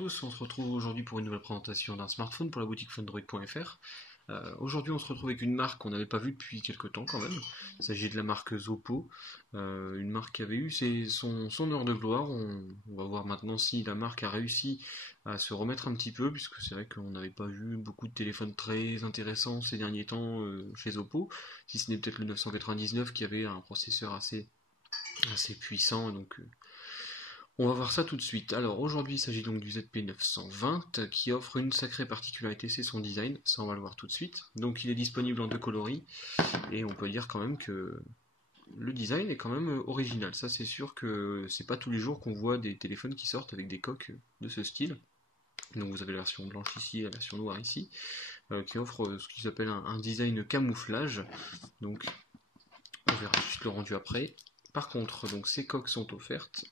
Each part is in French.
tous, on se retrouve aujourd'hui pour une nouvelle présentation d'un smartphone pour la boutique Fundroid.fr. Aujourd'hui on se retrouve avec une marque qu'on n'avait pas vue depuis quelques temps quand même. Il s'agit de la marque Zoppo, une marque qui avait eu son heure de gloire. On va voir maintenant si la marque a réussi à se remettre un petit peu, puisque c'est vrai qu'on n'avait pas vu beaucoup de téléphones très intéressants ces derniers temps chez Zoppo, si ce n'est peut-être le 999 qui avait un processeur assez puissant, donc on va voir ça tout de suite. Alors aujourd'hui il s'agit donc du ZP920 qui offre une sacrée particularité, c'est son design, ça on va le voir tout de suite. Donc il est disponible en deux coloris et on peut dire quand même que le design est quand même original. Ça c'est sûr que c'est pas tous les jours qu'on voit des téléphones qui sortent avec des coques de ce style. Donc vous avez la version blanche ici et la version noire ici, qui offre ce qu'ils appellent un design camouflage. Donc on verra juste le rendu après. Par contre, donc ces coques sont offertes,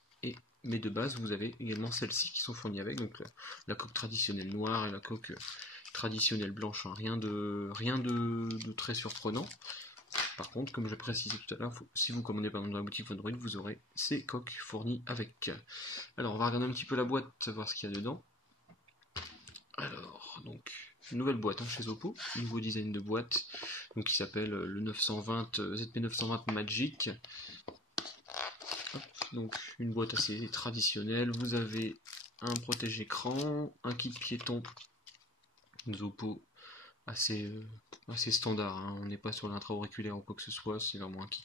mais de base vous avez également celles-ci qui sont fournies avec, donc la coque traditionnelle noire et la coque traditionnelle blanche, hein. Rien de très surprenant. Par contre, comme je précisais tout à l'heure, si vous commandez par exemple dans la boutique Android, vous aurez ces coques fournies avec. Alors on va regarder un petit peu la boîte, voir ce qu'il y a dedans. Alors, donc, nouvelle boîte chez Zoppo, nouveau design de boîte, donc qui s'appelle le 920 ZP920 Magic. Hop, donc une boîte assez traditionnelle. Vous avez un protège-écran, un kit piéton Zoppo assez standard, hein. On n'est pas sur l'intra-auriculaire ou quoi que ce soit, c'est vraiment un kit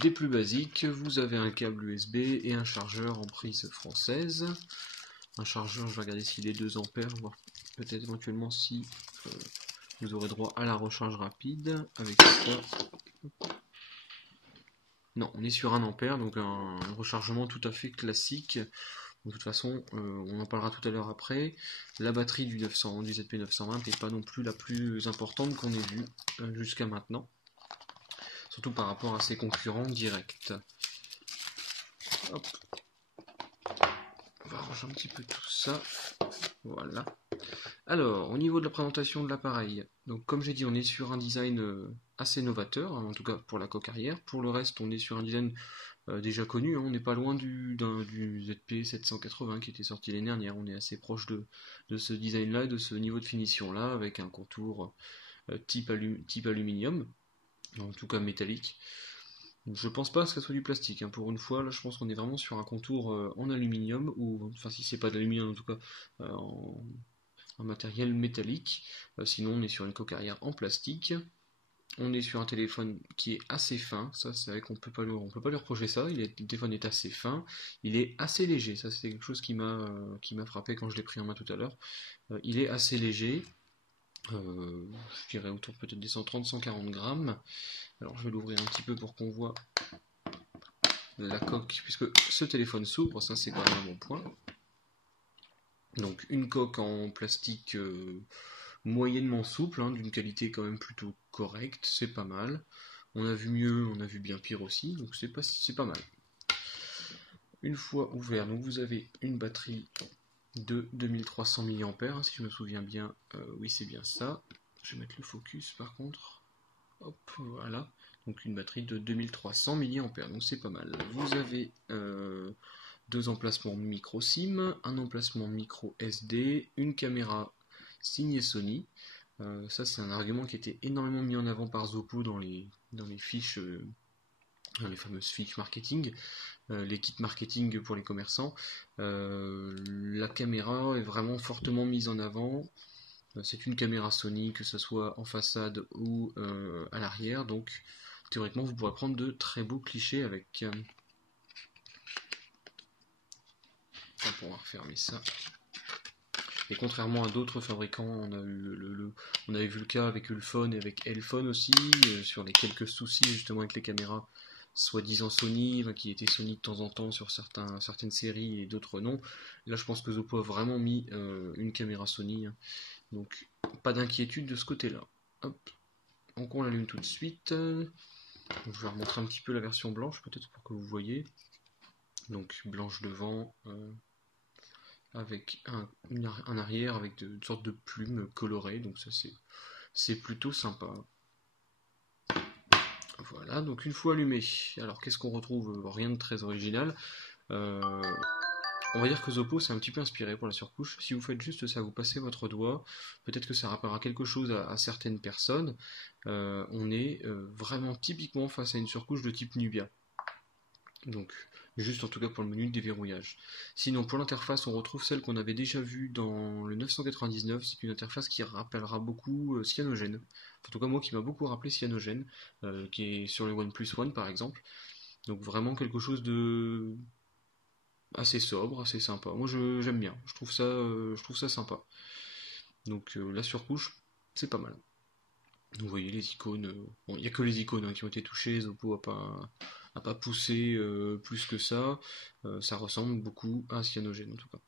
des plus basiques. Vous avez un câble USB et un chargeur en prise française. Un chargeur, je vais regarder s'il est 2 ampères, voir peut-être éventuellement si vous aurez droit à la recharge rapide avec ça. Non, on est sur 1 ampère, donc un rechargement tout à fait classique. De toute façon, on en parlera tout à l'heure après. La batterie du ZP920 n'est pas non plus la plus importante qu'on ait vue jusqu'à maintenant, surtout par rapport à ses concurrents directs. Hop. On va ranger un petit peu tout ça. Voilà. Alors, au niveau de la présentation de l'appareil, donc comme j'ai dit, on est sur un design assez novateur, hein, en tout cas pour la coque arrière. Pour le reste, on est sur un design déjà connu, hein. On n'est pas loin du ZP780 qui était sorti l'année dernière. On est assez proche de ce design-là, de ce niveau de finition-là, avec un contour type aluminium, en tout cas métallique. Donc, je pense pas que ce soit du plastique, hein. Pour une fois, là, je pense qu'on est vraiment sur un contour en aluminium, ou enfin si c'est pas d'aluminium, en tout cas en matériel métallique. Sinon, on est sur une coque arrière en plastique. On est sur un téléphone qui est assez fin, ça c'est vrai qu'on peut pas lui reprocher ça. Le téléphone est assez fin, il est assez léger, ça c'est quelque chose qui m'a frappé quand je l'ai pris en main tout à l'heure. Il est assez léger, je dirais autour peut-être des 130-140 grammes. Alors je vais l'ouvrir un petit peu pour qu'on voit la coque, puisque ce téléphone s'ouvre, ça c'est quand même un bon point. Donc une coque en plastique moyennement souple, hein, d'une qualité quand même plutôt correcte, c'est pas mal. On a vu mieux, on a vu bien pire aussi, donc c'est pas mal. Une fois ouvert, donc vous avez une batterie de 2300 mAh, si je me souviens bien, oui c'est bien ça. Je vais mettre le focus par contre. Hop, voilà. Donc une batterie de 2300 mAh, donc c'est pas mal. Vous avez 2 emplacements micro SIM, un emplacement micro SD, une caméra signée Sony. Ça c'est un argument qui était énormément mis en avant par Zoppo dans les fiches, dans les fameuses fiches marketing, les kits marketing pour les commerçants. La caméra est vraiment fortement mise en avant. C'est une caméra Sony, que ce soit en façade ou à l'arrière, donc théoriquement vous pourrez prendre de très beaux clichés avec. On pourra refermer ça. Et contrairement à d'autres fabricants, on avait vu le cas avec Ulfone et avec Elphone aussi, sur les quelques soucis justement avec les caméras soi-disant Sony, qui étaient Sony de temps en temps sur certaines séries et d'autres non. Là je pense que Zoppo a vraiment mis une caméra Sony, hein. Donc pas d'inquiétude de ce côté-là. Hop. Donc on l'allume tout de suite. Donc, je vais remontrer un petit peu la version blanche peut-être pour que vous voyez. Donc blanche devant, avec un arrière avec une sorte de plume colorée, donc ça c'est plutôt sympa. Voilà, donc une fois allumé, alors qu'est-ce qu'on retrouve? Rien de très original. On va dire que Zoppo s'est un petit peu inspiré pour la surcouche. Si vous faites juste ça, vous passez votre doigt, peut-être que ça rappellera quelque chose à certaines personnes. On est vraiment typiquement face à une surcouche de type Nubia. Donc, juste en tout cas pour le menu de déverrouillage. Sinon, pour l'interface, on retrouve celle qu'on avait déjà vue dans le 999. C'est une interface qui rappellera beaucoup Cyanogen. En tout cas, moi qui m'a beaucoup rappelé Cyanogen, qui est sur le OnePlus One par exemple. Donc, vraiment quelque chose de assez sobre, assez sympa. Moi, j'aime bien. Je trouve ça sympa. Donc, la surcouche, c'est pas mal. Vous voyez les icônes. Bon, il n'y a que les icônes qui ont été touchées. Zoppo a pas poussé plus que ça. Ça ressemble beaucoup à Cyanogen en tout cas.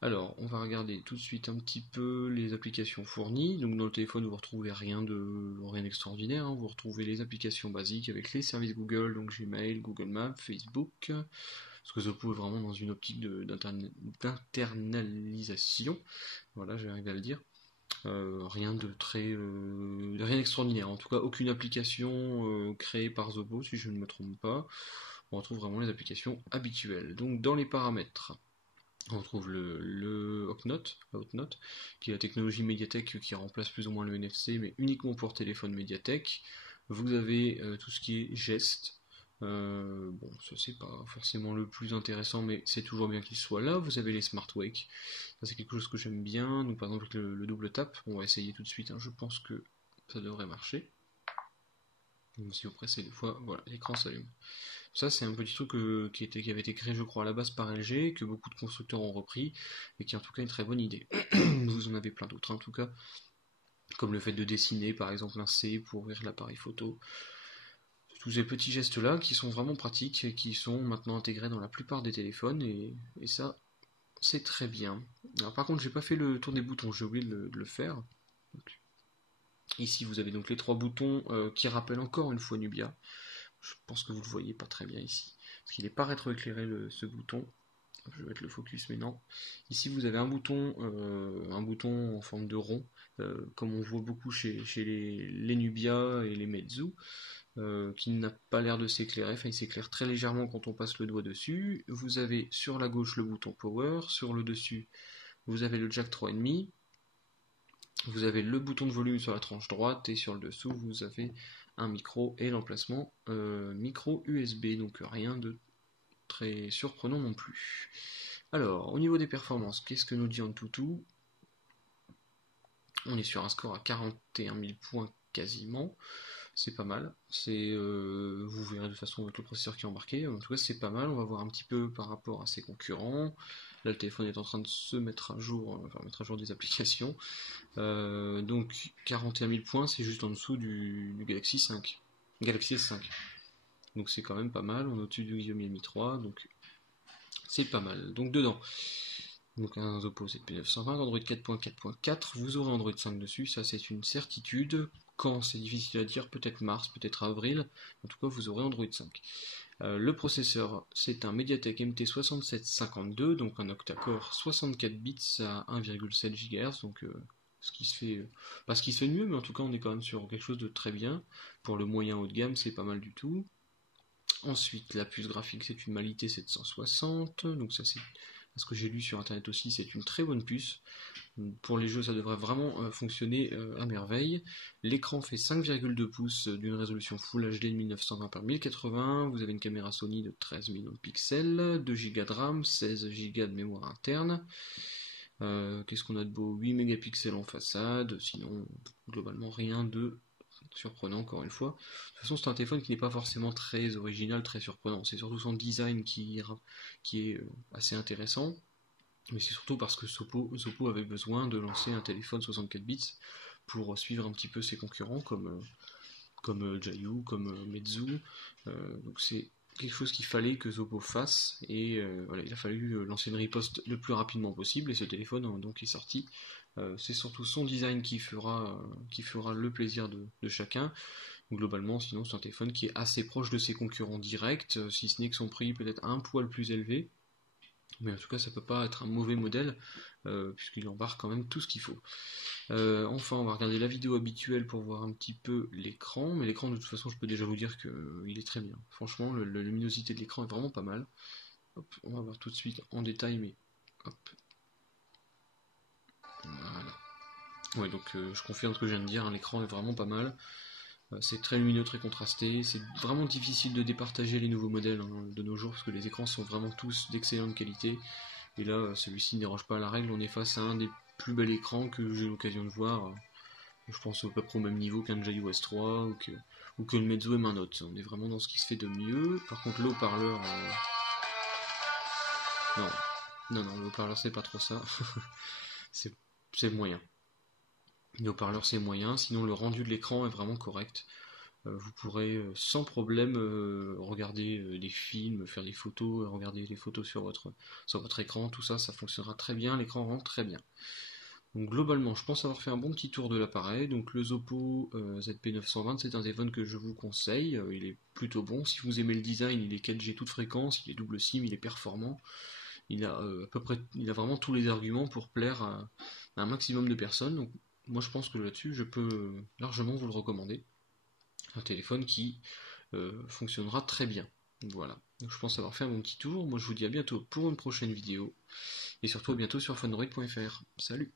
Alors, on va regarder tout de suite un petit peu les applications fournies. Donc dans le téléphone, vous retrouvez rien d'extraordinaire. Vous retrouvez les applications basiques avec les services Google, donc Gmail, Google Maps, Facebook. Parce que Zoppo est vraiment dans une optique d'internalisation. Voilà, j'ai arrivé à le dire. Rien d'extraordinaire. En tout cas, aucune application créée par Zoppo, si je ne me trompe pas. On retrouve vraiment les applications habituelles. Donc, dans les paramètres, on retrouve le Outnote, qui est la technologie Mediatek qui remplace plus ou moins le NFC, mais uniquement pour téléphone Mediatek. Vous avez tout ce qui est geste. Bon, ça c'est pas forcément le plus intéressant, mais c'est toujours bien qu'il soit là. Vous avez les Smart Wake, ça c'est quelque chose que j'aime bien. Donc par exemple avec le double tap, on va essayer tout de suite. Je pense que ça devrait marcher. Donc, si vous pressez deux fois, voilà, l'écran s'allume. Ça c'est un petit truc qui avait été créé je crois à la base par LG, que beaucoup de constructeurs ont repris, et qui est en tout cas une très bonne idée. Vous en avez plein d'autres en tout cas, comme le fait de dessiner par exemple un C pour ouvrir l'appareil photo. Tous ces petits gestes-là qui sont vraiment pratiques et qui sont maintenant intégrés dans la plupart des téléphones et ça, c'est très bien. Alors par contre, j'ai pas fait le tour des boutons, j'ai oublié de le faire. Donc, ici, vous avez donc les trois boutons qui rappellent encore une fois Nubia. Je pense que vous le voyez pas très bien ici, parce qu'il n'est pas rétroécléré ce bouton. Je vais mettre le focus, mais non. Ici, vous avez un bouton en forme de rond, comme on voit beaucoup chez les Nubia et les Meizu. Qui n'a pas l'air de s'éclairer, enfin il s'éclaire très légèrement quand on passe le doigt dessus. Vous avez sur la gauche le bouton Power, sur le dessus vous avez le jack 3,5, vous avez le bouton de volume sur la tranche droite et sur le dessous vous avez un micro et l'emplacement micro USB, donc rien de très surprenant non plus. Alors au niveau des performances, qu'est-ce que nous dit Antutu? On est sur un score à 41 000 points quasiment. C'est pas mal. Vous verrez de toute façon avec le processeur qui est embarqué. En tout cas, c'est pas mal. On va voir un petit peu par rapport à ses concurrents. Là, le téléphone est en train de se mettre à jour, mettre à jour des applications. Donc, 41 000 points, c'est juste en dessous du Galaxy 5. Galaxy S5. Donc, c'est quand même pas mal. On est au-dessus du Xiaomi Mi 3. Donc, c'est pas mal. Donc, dedans. Donc un Oppo ZP920, Android 4.4.4, vous aurez Android 5 dessus, ça c'est une certitude. Quand c'est difficile à dire, peut-être mars, peut-être avril, en tout cas vous aurez Android 5. Le processeur, c'est un MediaTek MT6752, donc un octa-core 64 bits à 1,7 GHz, donc ce qui se fait, pas ce qui se fait de mieux, mais en tout cas on est quand même sur quelque chose de très bien. Pour le moyen haut de gamme, c'est pas mal du tout. Ensuite, la puce graphique, c'est une Mali T760, donc ça c'est ce que j'ai lu sur internet aussi, c'est une très bonne puce. Pour les jeux, ça devrait vraiment fonctionner à merveille. L'écran fait 5,2 pouces d'une résolution Full HD de 1920 par 1080. Vous avez une caméra Sony de 13 millions de pixels, 2 Go de RAM, 16 Go de mémoire interne. Qu'est-ce qu'on a de beau? 8 mégapixels en façade, sinon globalement rien de surprenant encore une fois. De toute façon, c'est un téléphone qui n'est pas forcément très original, très surprenant. C'est surtout son design qui est assez intéressant. Mais c'est surtout parce que Zoppo avait besoin de lancer un téléphone 64 bits pour suivre un petit peu ses concurrents comme Jayu, comme Meizu. Donc c'est quelque chose qu'il fallait que Zoppo fasse et voilà, il a fallu lancer une riposte le plus rapidement possible et ce téléphone donc est sorti. C'est surtout son design qui fera le plaisir de chacun. Globalement, sinon c'est un téléphone qui est assez proche de ses concurrents directs, si ce n'est que son prix peut-être un poil plus élevé. Mais en tout cas, ça peut pas être un mauvais modèle, puisqu'il embarque quand même tout ce qu'il faut. Enfin, on va regarder la vidéo habituelle pour voir un petit peu l'écran. Mais l'écran, de toute façon, je peux déjà vous dire qu'il est très bien. Franchement, la luminosité de l'écran est vraiment pas mal. Hop, on va voir tout de suite en détail, mais hop. Voilà. Ouais, donc je confirme ce que je viens de dire, hein, l'écran est vraiment pas mal. C'est très lumineux, très contrasté. C'est vraiment difficile de départager les nouveaux modèles hein, de nos jours parce que les écrans sont vraiment tous d'excellente qualité. Et là, celui-ci ne déroge pas à la règle. On est face à un des plus bels écrans que j'ai eu l'occasion de voir. Je pense à peu près au même niveau qu'un JUS 3 ou que le Meizu M1 Note. On est vraiment dans ce qui se fait de mieux. Par contre, le haut-parleur. Non, le haut-parleur, c'est pas trop ça. c'est moyen. Le haut-parleur, c'est moyen. Sinon, le rendu de l'écran est vraiment correct. Vous pourrez sans problème regarder des films, faire des photos, regarder des photos sur votre écran, tout ça, ça fonctionnera très bien, l'écran rend très bien. Donc globalement, je pense avoir fait un bon petit tour de l'appareil. Donc le Zoppo ZP920, c'est un téléphone que je vous conseille, il est plutôt bon. Si vous aimez le design, il est 4G toute fréquence, il est double SIM, il est performant. Il a à peu près, il a vraiment tous les arguments pour plaire à un maximum de personnes. Donc moi je pense que là-dessus, je peux largement vous le recommander. Un téléphone qui fonctionnera très bien. Voilà. Donc je pense avoir fait mon petit tour. Moi je vous dis à bientôt pour une prochaine vidéo. Et surtout à bientôt sur funroid.fr. Salut!